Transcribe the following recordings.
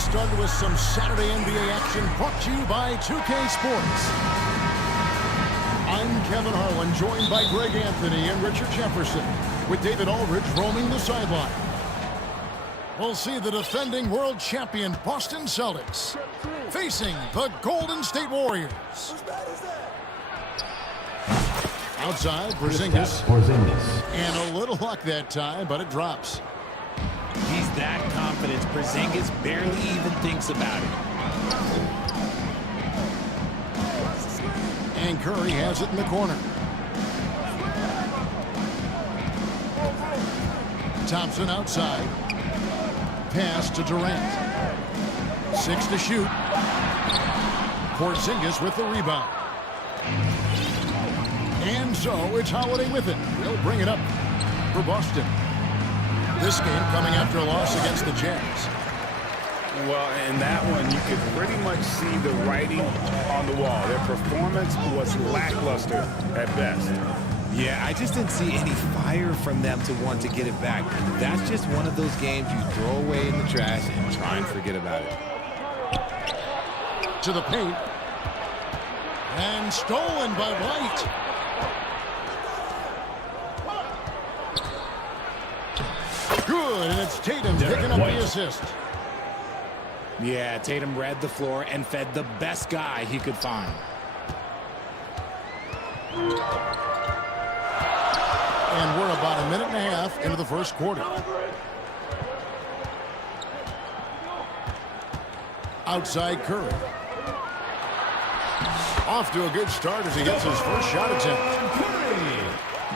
Started with some Saturday NBA action brought to you by 2K Sports. I'm Kevin Harlan, joined by Greg Anthony and Richard Jefferson, with David Aldridge roaming the sideline. We'll see the defending world champion Boston Celtics facing the Golden State Warriors. Outside, Porzingis. And a little luck that time, but it drops. He's that confident. Porzingis barely even thinks about it. And Curry has it in the corner. Thompson outside. Pass to Durant. 6 to shoot. Porzingis with the rebound. And so it's Holiday with it. He'll bring it up for Boston. This game coming after a loss against the Jazz. Well, in that one, you could pretty much see the writing on the wall. Their performance was lackluster at best. Yeah, I just didn't see any fire from them to want to get it back. That's just one of those games you throw away in the trash and try and forget about it. To the paint. And stolen by White. Good, and it's Tatum picking up the assist. Yeah, Tatum read the floor and fed the best guy he could find. And we're about a minute and a half into the first quarter. Outside Curry. Off to a good start as he gets his first shot attempt.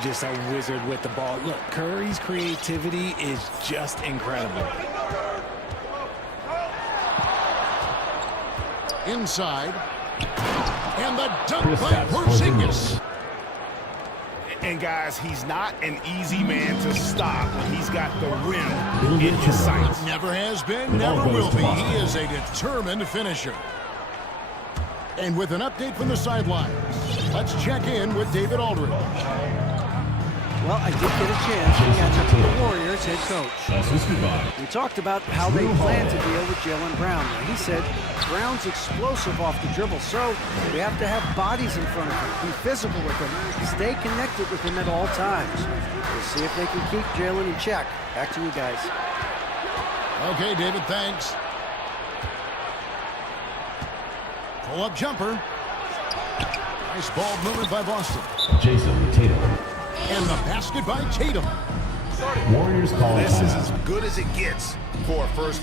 Just a wizard with the ball. Look, Curry's creativity is just incredible. Inside. And the dunk by Porzingis. And guys, he's not an easy man to stop when he's got the rim in his sights. Never has been, never will be. He is a determined finisher. And with an update from the sidelines, let's check in with David Aldridge. Well, I did get a chance to catch up with the Warriors head coach. We talked about how they plan to deal with Jaylen Brown. He said Brown's explosive off the dribble, so we have to have bodies in front of him, be physical with him, stay connected with him at all times. We'll see if they can keep Jaylen in check. Back to you guys. Okay, David, thanks. Pull-up jumper. Nice ball movement by Boston. Jason Tatum. And the basket by Tatum. Warriors call This is as good as it gets for a first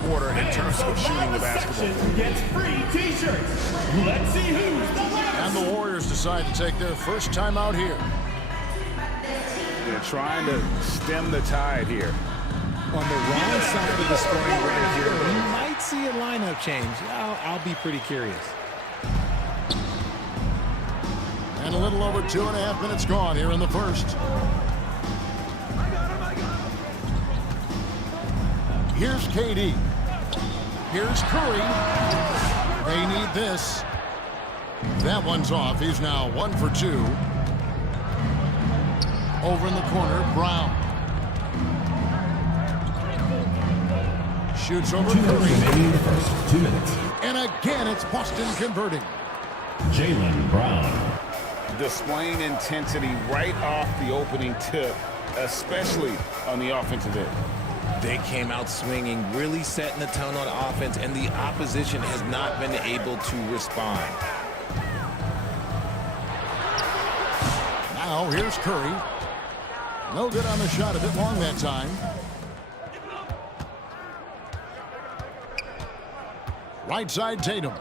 quarter in terms of shooting the basketball. Gets free t-shirts. Let's see who's the winner. And the Warriors decide to take their first time out here. They're trying to stem the tide here. On the wrong side of the scoring right here, we might see a lineup change. I'll be pretty curious. And a little over 2.5 minutes gone here in the first. Here's KD. Here's Curry. They need this. That one's off. He's now 1 for 2. Over in the corner, Brown. Shoots over Curry. the first 2 minutes. And again, it's Boston converting. Jaylen Brown. Displaying intensity right off the opening tip, especially on the offensive end. They came out swinging, really setting the tone on offense, and the opposition has not been able to respond. Now here's Curry. No good on the shot, a bit long that time. Right side Tatum.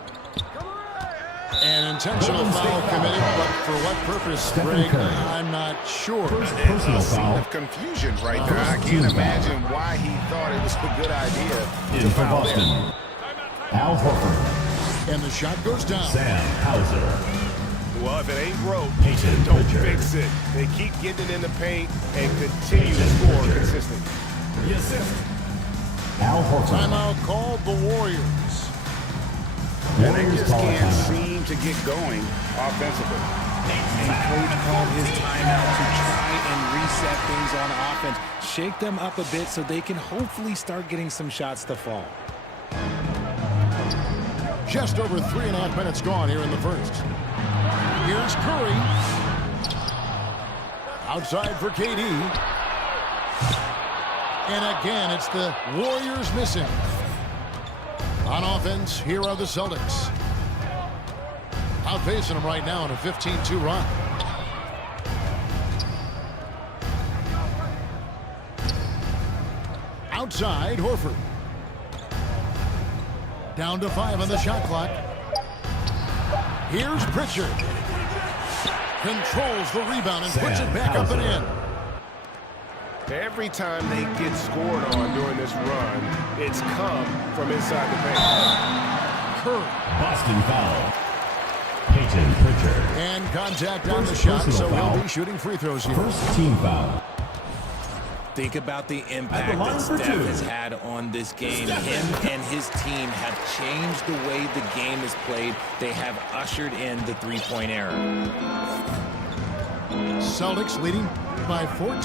An intentional foul committed, but for what purpose, Greg, I'm not sure. Personal A scene foul. of confusion right there. I can't imagine why he thought it was a good idea In to for foul Boston. there. Al Horford. And the shot goes down. Sam Hauser. Well, if it ain't broke, Peyton don't Pritchard. fix it. They keep getting it in the paint and continue to score consistently. The assist. Al Horford. Timeout called the Warriors. And they Warriors just call a can't timeout. seem to get going offensively. And coach called his timeout to try and reset things on offense. Shake them up a bit so they can hopefully start getting some shots to fall. Just over 3.5 minutes gone here in the first. Here's Curry. Outside for KD. And again, it's the Warriors missing. On offense, here are the Celtics. Outpacing them right now in a 15-2 run. Outside, Horford. Down to 5 on the shot clock. Here's Pritchard. Controls the rebound and puts it back up and in. Every time they get scored on during this run, it's come from inside the paint. Curry. Boston foul. Peyton Pritchard. And contact on the First shot, personal so he'll foul. be shooting free throws here. First team foul. Think about the impact At the line that for Steph two. has had on this game. Him and his team have changed the way the game is played. They have ushered in the three-point era. Celtics leading by 14.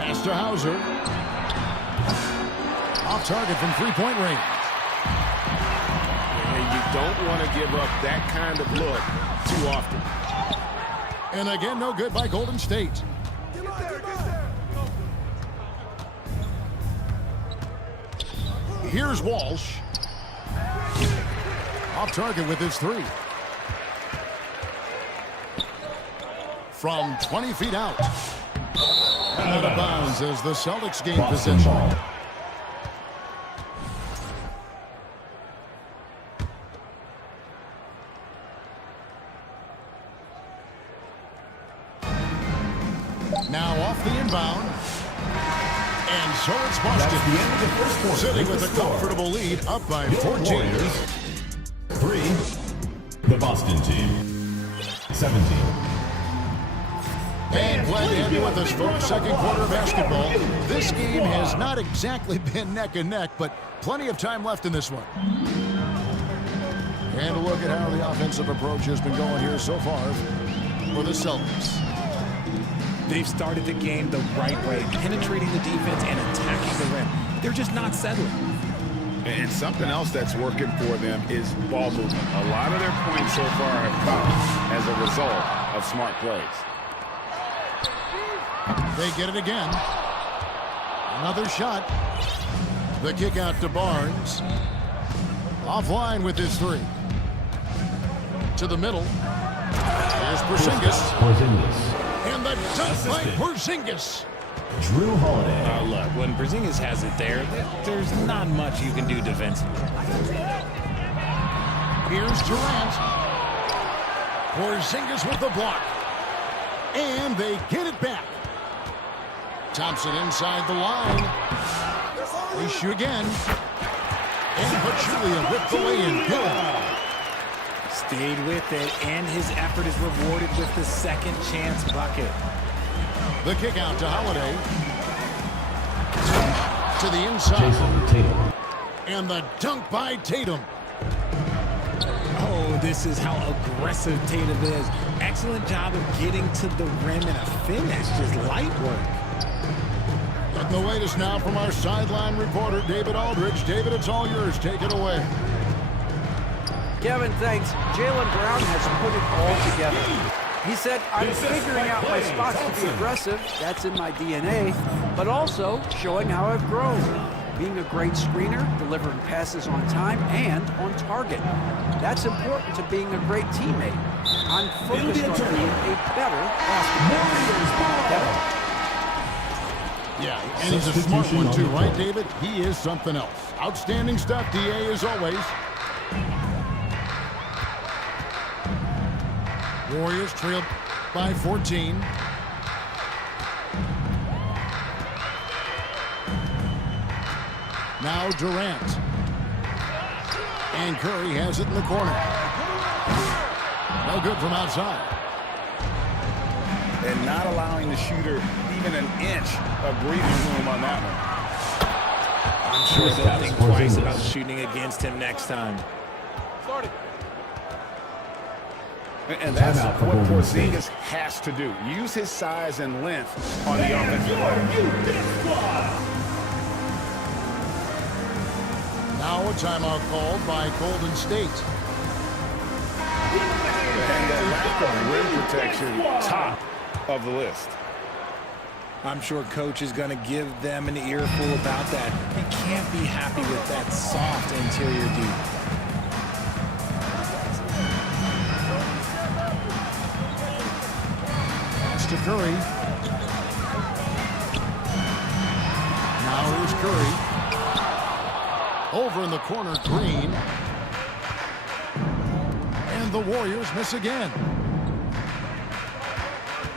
Pass to Hauser. Off target from three-point range. And you don't want to give up that kind of look too often. And again, no good by Golden State. Here's Walsh. Off target with his three. From 20 feet out. Out of bounds as the Celtics gain Boston possession. ball. Now off the inbound. And so it's That's Boston. the end of the first quarter. Sitting With with a the score. comfortable lead, up by Your 14. Warriors. 3. The Boston team. 17. And glad to have you with us, folks. Second quarter basketball. This game has not exactly been neck and neck, but plenty of time left in this one. And a look at how the offensive approach has been going here so far for the Celtics. They've started the game the right way, penetrating the defense and attacking the rim. They're just not settling. And something else that's working for them is ball movement. A lot of their points so far have come as a result of smart plays. They get it again. Another shot. The kick out to Barnes. Offline with his three. To the middle. Here's Porzingis. Porzingis. And the dunk by Porzingis. Drew Holiday. Look, when Porzingis has it there, there's not much you can do defensively. Here's Durant. Porzingis with the block. And they get it back. Thompson inside the line. Issue again. And Pachulia with the lay-in. Good. Stayed with it, and his effort is rewarded with the second chance bucket. The kick out to Holiday. To the inside. Jason Tatum. And the dunk by Tatum. Oh, this is how aggressive Tatum is. Excellent job of getting to the rim and a finish. Just light work. Getting the latest now from our sideline reporter, David Aldridge. David, it's all yours. Take it away. Kevin, thanks. Jaylen Brown has put it all together. He said, I'm figuring out my spots to be aggressive. That's in my DNA. But also showing how I've grown. Being a great screener, delivering passes on time and on target. That's important to being a great teammate. I'm focused on being a better basketball player. Yeah, and he's a smart one too, right, David? He is something else. Outstanding stuff, DA, as always. Warriors trailed by 14. Now Durant. And Curry has it in the corner. No good from outside. And not allowing the shooter even an inch of breathing room on that one. I'm sure they'll think twice about shooting against him next time. And that's Timeout for what Golden State. Porzingis has to do. Use his size and length on the offensive line. Now a timeout called by Golden State. And the lack of rim protection, top of the list. I'm sure coach is going to give them an earful about that. He can't be happy with that soft interior D. Pass to Curry. Now here's Curry. Over in the corner, Green. And the Warriors miss again.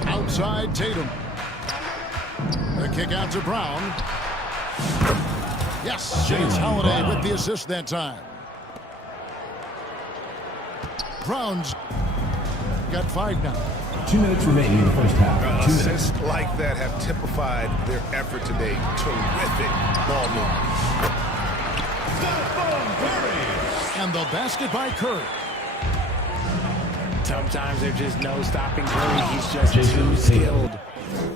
Outside, Tatum. The kick out to Brown. Yes, James Holiday with the assist that time. Brown's got 5 now. 2 minutes remaining in the first half. 2 minutes. Assists like that have typified their effort today. Terrific ball movement. And the basket by Curry. Sometimes there's just no stopping Curry. He's just Jason too skilled.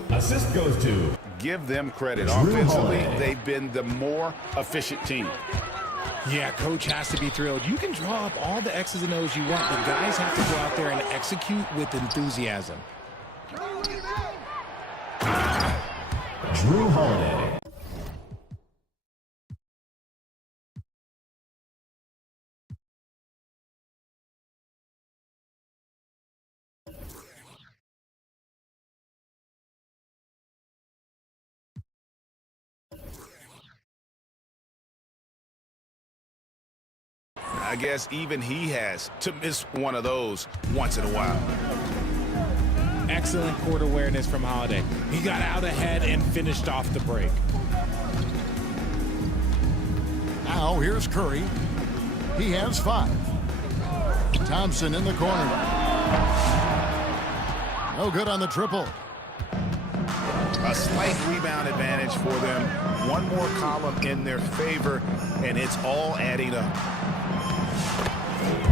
Assist goes to Give them credit. Drew Offensively, Holiday. they've been the more efficient team. Yeah, coach has to be thrilled. You can draw up all the X's and O's you want, but guys have to go out there and execute with enthusiasm. Drew Holiday. I guess even he has to miss one of those once in a while. Excellent court awareness from Holiday. He got out ahead and finished off the break. Now here's Curry. He has 5. Thompson in the corner. No good on the triple. A slight rebound advantage for them. One more column in their favor, and it's all adding up.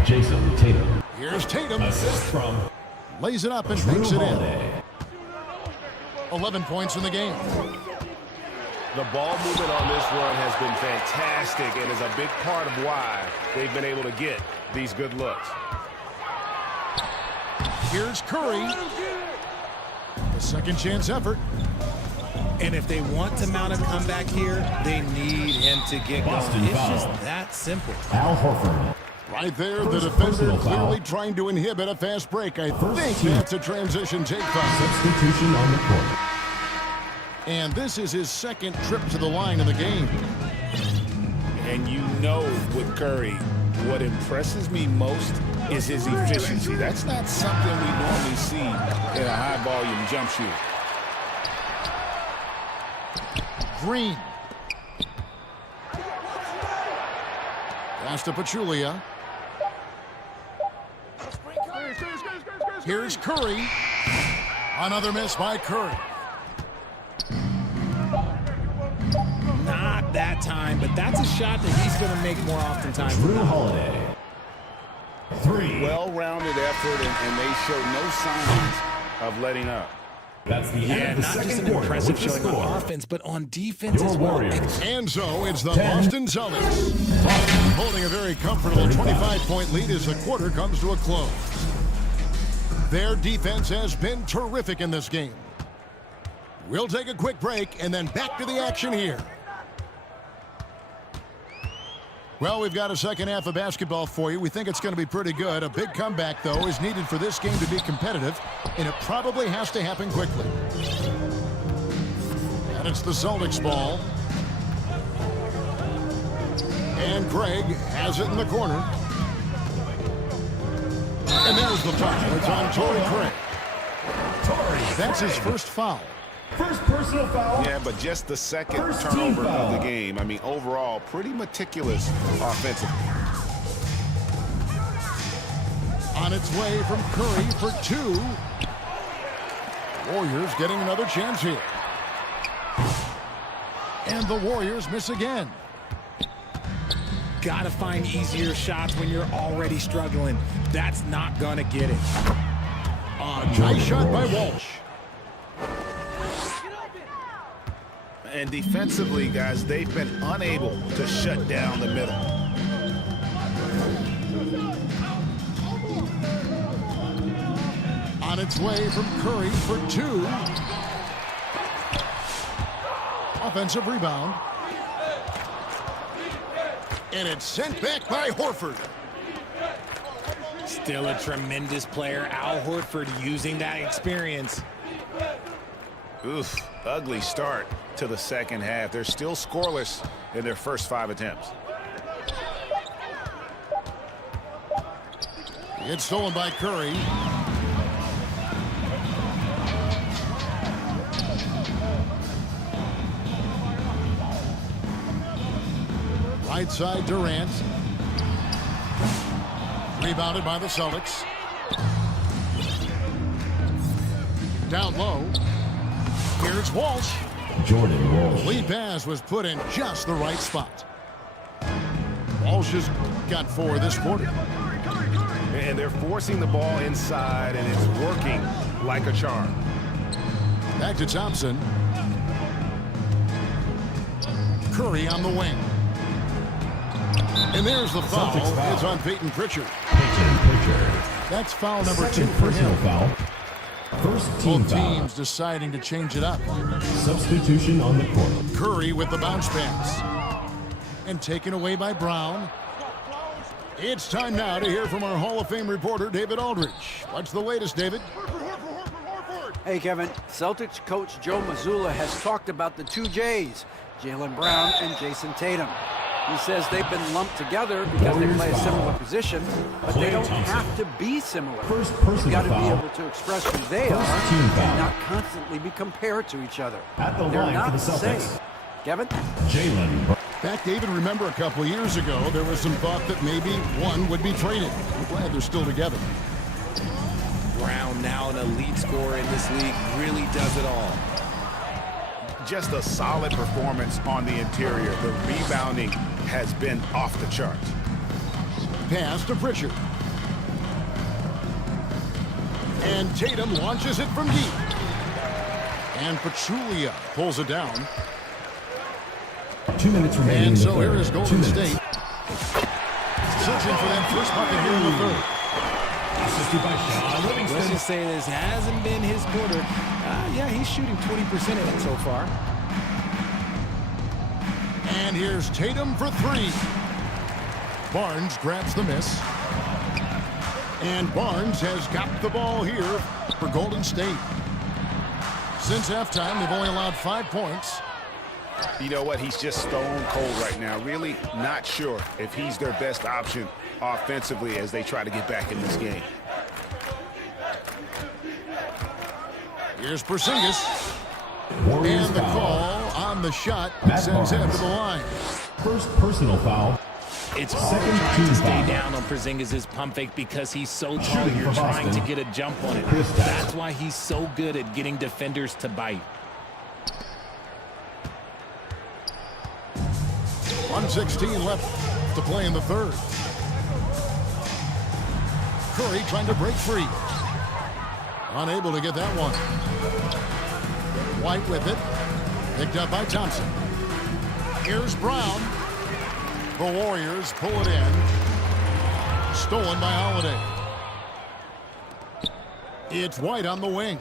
Jason Tatum. Here's Tatum. Assist from Lays it up and Drew banks it in. Holiday. 11 points in the game. The ball movement on this run has been fantastic and is a big part of why they've been able to get these good looks. Here's Curry. The second chance effort. And if they want to mount a comeback here, they need him to get Boston going. It's foul. just that simple. Al Horford. Right there, the First defender personal foul. clearly trying to inhibit a fast break. I First think team. that's a transition take foul. Substitution on the court. And this is his second trip to the line in the game. And you know with Curry, what impresses me most is his efficiency. That's not something we normally see in a high-volume jump shooter. Green. Pass to Pachulia. Here's Curry. Another miss by Curry. Not that time, but that's a shot that he's going to make more oftentimes. Drew Holiday. 3. Well-rounded effort, and they show no signs of letting up. That's the Yeah, end of the not just second an quarter impressive with the showing on score. offense, but on defense Your as well. Warriors. And so it's the 10. Boston Celtics. Boston holding a very comfortable 25-point lead as the quarter comes to a close. Their defense has been terrific in this game. We'll take a quick break and then back to the action here. Well, we've got a second half of basketball for you. We think it's going to be pretty good. A big comeback, though, is needed for this game to be competitive, and it probably has to happen quickly. And it's the Celtics ball. And Craig has it in the corner. And there's the foul. It's on Torrey Craig. That's his first foul. First personal foul. Yeah, but just the second First team turnover foul. of the game. I mean, overall, pretty meticulous offensively. On its way from Curry for 2. Warriors getting another chance here. And the Warriors miss again. got to find easier shots when you're already struggling. That's not going to get it. Nice shot by Walsh. And defensively, guys, they've been unable to shut down the middle. On its way from Curry for 2. Offensive rebound. And it's sent back by Horford. Still a tremendous player, Al Horford, using that experience. Oof, ugly start to the second half. They're still scoreless in their first 5 attempts. It's stolen by Curry. Right side, Durant. Rebounded by the Celtics. Down low. Here's Walsh. Jordan Walsh. Lead pass was put in just the right spot. Walsh has got 4 this quarter. And they're forcing the ball inside, and it's working like a charm. Back to Thompson. Curry on the wing. And there's the foul. Foul. It's on Peyton Pritchard. Peyton Pritchard. That's foul number 2 Second for personal him. foul. First team Both foul. teams deciding to change it up. Substitution on the court. Curry with the bounce pass. And taken away by Brown. It's time now to hear from our Hall of Fame reporter, David Aldridge. What's the latest, David? Hey, Kevin. Celtics coach Joe Mazzulla has talked about the 2 J's, Jaylen Brown and Jason Tatum. He says they've been lumped together because they play a similar position, but they don't have to be similar. First You've personal got to be foul. able to express who they First are team foul. and not constantly be compared to each other. At the They're line not for the the same. Celtics. Kevin? Jaylen Brown. Back, David, remember a couple of years ago, there was some thought that maybe one would be traded. I'm glad they're still together. Brown, now an elite scorer in this league, really does it all. Just a solid performance on the interior. The rebounding has been off the charts. Pass to Pritchard. And Tatum launches it from deep. And Pachulia pulls it down. 2 minutes remaining in And the so third. here is 2 Golden minutes. State. Searching for that first bucket here in the third. Assisted by Sean Livingston. Let's just say this hasn't been his quarter. Yeah, he's shooting 20% of it so far. And here's Tatum for 3. Barnes grabs the miss. And Barnes has got the ball here for Golden State. Since halftime, they've only allowed 5 points. You know what? He's just stone cold right now. Really not sure if he's their best option offensively as they try to get back in this game. Here's Porzingis. Warriors And the foul. call on the shot Matt sends him Barnes. to the line. First personal foul. It's hard Second trying team to stay foul. down on Porzingis' pump fake because he's so tall. Shooting You're for trying to Boston. get a jump on it. Chris Tatum. That's why he's so good at getting defenders to bite. 1:16 left to play in the third. Curry trying to break free. Unable to get that one. White with it. Picked up by Thompson. Here's Brown. The Warriors pull it in. Stolen by Holiday. It's White on the wing.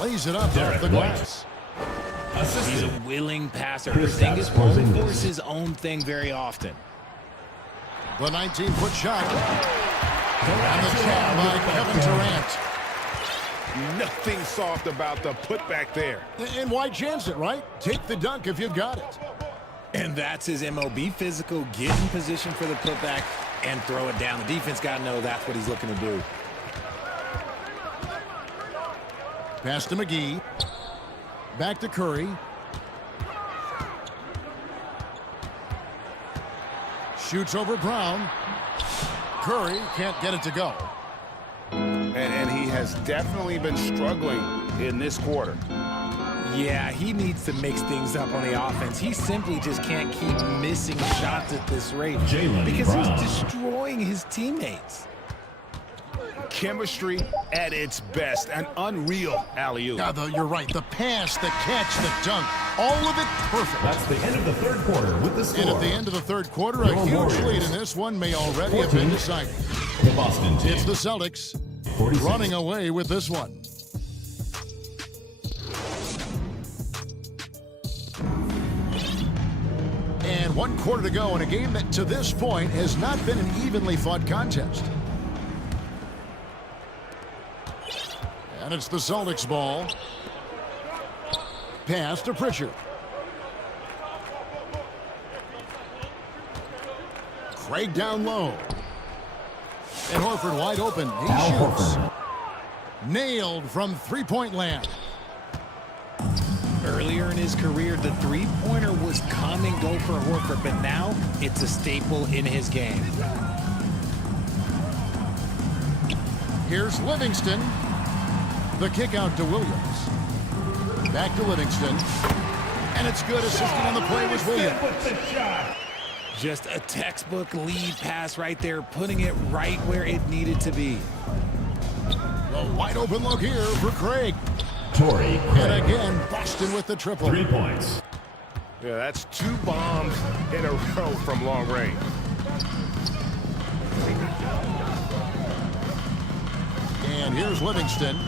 Lays it up off Derek the White. glass. He's a willing passer. Kristaps Porzingis won't Porzingis. force his own thing very often. The 19-foot shot. And the jam by Kevin Durant. Nothing soft about the putback there. And why chance it, right? Take the dunk if you've got it. And that's his MO. Be physical, get in position for the putback, and throw it down. The defense got to know that's what he's looking to do. Pass to McGee. Back to Curry. Shoots over Brown. Curry can't get it to go. And he has definitely been struggling in this quarter. Yeah, he needs to mix things up on the offense. He simply just can't keep missing shots at this rate because he's destroying his teammates. Chemistry at its best. An unreal alley-oop. Yeah, you're right. The pass, the catch, the dunk, all of it perfect. That's the end of the third quarter with the score. And at the end of the third quarter, a huge lead in this one may already have been decided. The Boston team. It's the Celtics 46. running away with this one. And 1 quarter to go in a game that to this point has not been an evenly fought contest. And it's the Celtics ball. Pass to Pritchard. Craig down low. And Horford wide open. He shoots. Nailed from three-point land. Earlier in his career, the three-pointer was come and go for Horford, but now it's a staple in his game. Here's Livingston. The kick out to Williams. Back to Livingston. And it's good. Assisting on the play was Williams. Just a textbook lead pass right there, putting it right where it needed to be. A wide open look here for Craig. Torrey Craig. And again, Boston with the triple. 3 points. Yeah, that's 2 bombs in a row from long range. And here's Livingston.